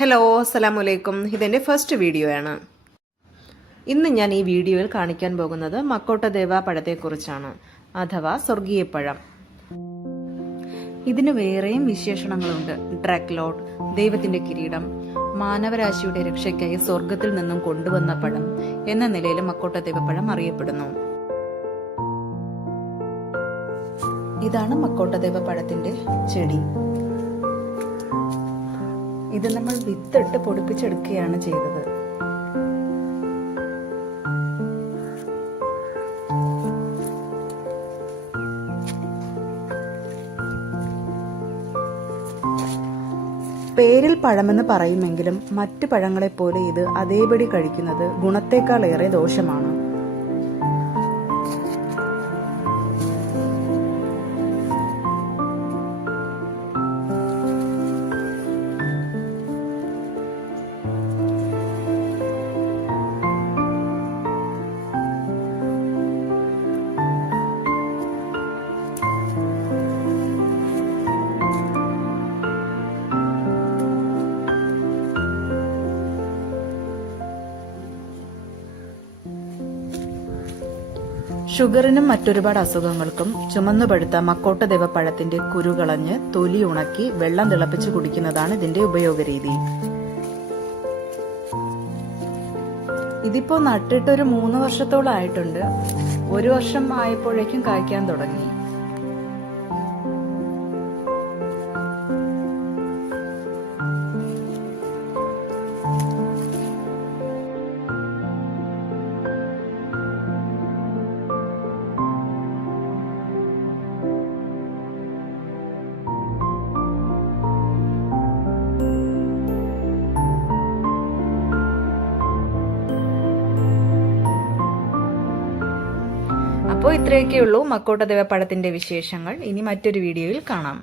Hello, അസ്സലാമലൈക്കും. ഇതെൻ്റെ first video ആണ്. ഇന്ന് ഞാൻ ഈ വീഡിയോയിൽ കാണിക്കാൻ പോകുന്നത് മക്കോട്ടദേവ പഴത്തെക്കുറിച്ചാണ്, അഥവാ സ്വർഗീയപ്പഴം. ഇതിന് വേറെയും വിശേഷണങ്ങളുണ്ട്. ഡ്രാക്ലോട്ട്, ദൈവത്തിന്റെ കിരീടം, മാനവരാശിയുടെ രക്ഷയ്ക്കായി സ്വർഗത്തിൽ നിന്നും കൊണ്ടുവന്ന പഴം എന്ന നിലയിൽ മക്കോട്ടദേവ പഴം അറിയപ്പെടുന്നു. ഇതാണ് മക്കോട്ടദേവ പഴത്തിന്റെ ചെടി. ഇത് നമ്മൾ വിത്തിട്ട് പൊടിപ്പിച്ചെടുക്കുകയാണ് ചെയ്തത്. പേരിൽ പഴമെന്ന് പറയുമെങ്കിലും മറ്റു പഴങ്ങളെപ്പോലെ ഇത് അതേപടി കഴിക്കുന്നത് ഗുണത്തേക്കാളേറെ ദോഷമാണ്. ഷുഗറിനും മറ്റൊരുപാട് അസുഖങ്ങൾക്കും ചുമന്നുപഴുത്ത മക്കോട്ടദേവ പഴത്തിന്റെ കുരു കളഞ്ഞ് തൊലി ഉണക്കി വെള്ളം തിളപ്പിച്ച് കുടിക്കുന്നതാണ് ഇതിന്റെ ഉപയോഗരീതി. ഇതിപ്പോ നട്ടിട്ടൊരു 3 വർഷത്തോളം ആയിട്ടുണ്ട്. 1 വർഷം ആയപ്പോഴേക്കും കായ്ക്കാൻ തുടങ്ങി. അപ്പോൾ ഇത്രയൊക്കെയുള്ളൂ മക്കോട്ടദേവ പഴത്തിന്റെ വിശേഷങ്ങൾ. ഇനി മറ്റൊരു വീഡിയോയിൽ കാണാം.